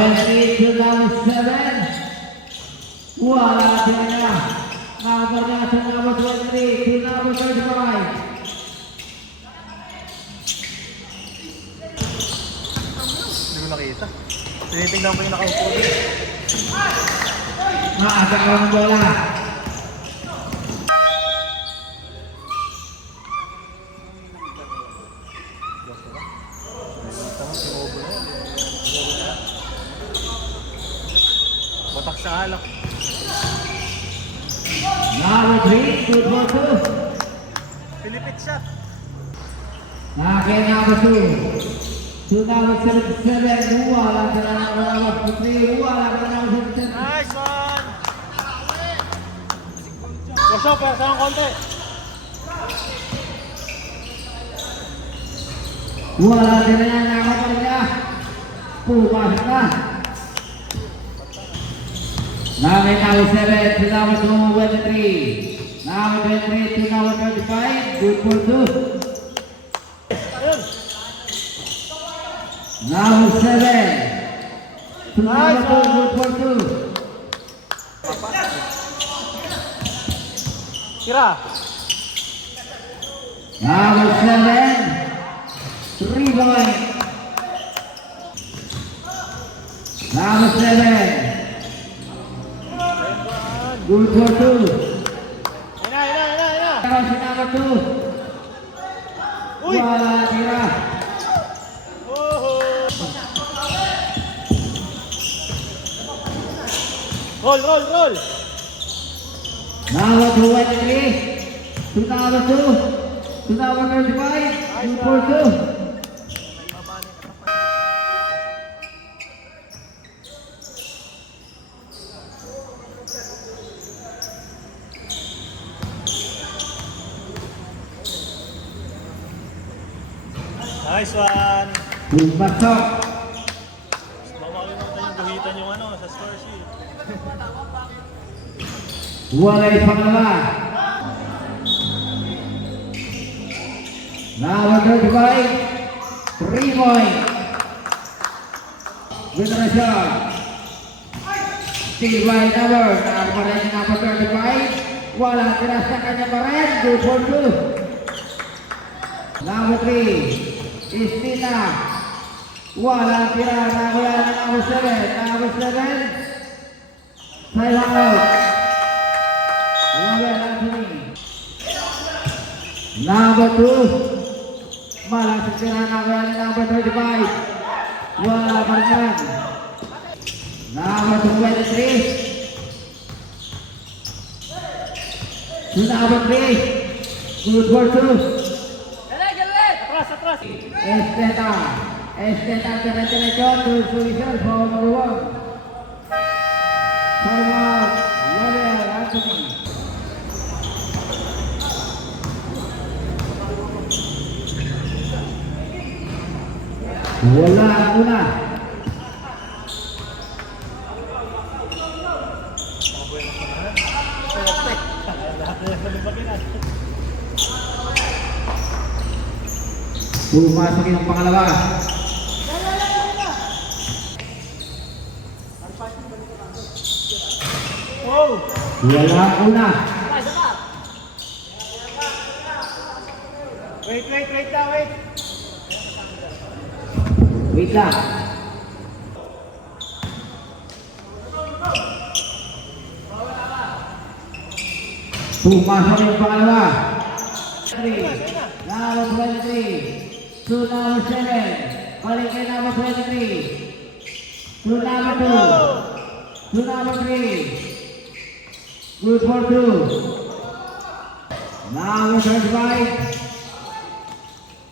20 to number 7. Wala sila. Number na sa number 23 to number 35. Hindi ko nakita. Tinitignan ko yung nakaupo dito. Maagaw ang bola. Batak sa alak. Number 3, good for 2. Pilipit shot. Akin number 2. To number 77, wala sila number 3, wala sila number 77. Nice one! Gosyo, pero saan konti? Wala sila yan, nakapalit na. Pumasok na. Number 7 to number 23. Number 23 to number 35, good for 2. Ayun! Number 7 to number 2, good for 2. Tira! Number 7, 3 point. Number 7, good for 2. Terus si number 2. Uy! Wala tira. Oh! Roll, roll, roll! Number 23 to number 2 to number 35, good for 2. Nice one! Pumasok. Makakalimutan yung guhitan yung ano sa score sheet. Walay pangalawa. Number 35, 3 point. Generation. Tibay number 35. Wala tira sa kanya pa rin. Good for 2. Number 3. Istina. Wala tira na wala na number 7. Number 7. Silent out. Number 2. Malang tira na wala na number 35. Wala pa rin. Number 23. To number 3. Good for 2. Atras, atras! Esteta. Esteta dire-diretso to position for number 1. Time out. Level Anthony. Wala ang una. Pumasok yung pangalawa. Wow! Wala ang una. Wait lang, wait! Wait lang. Pumasok yung pangalawa. Number 23. To number 7. Balik kay number 23. To number 2. To number 3. Good for 2. Number 35.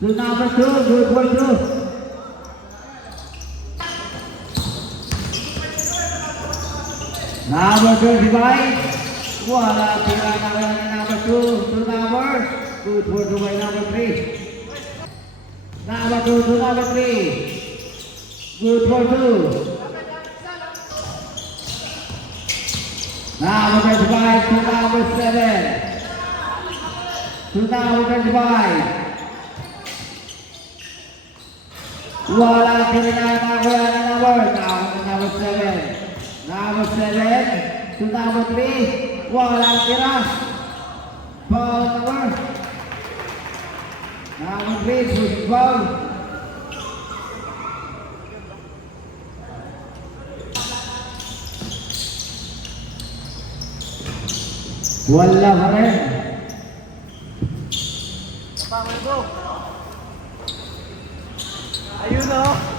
To number 2. Good for 2. Number 35. Wala tira na wala na number 2. To number. Good for 2 by number 3. Number 2 to number 3. Good for 2. Number 35 to number 7. To number 35. Wala tira na wala na number. Number Number 7. Number 7 to number 3. Walang tira. Foul number. Number 3, push foul. Wala pa rin. Tama na bro. Ayun o.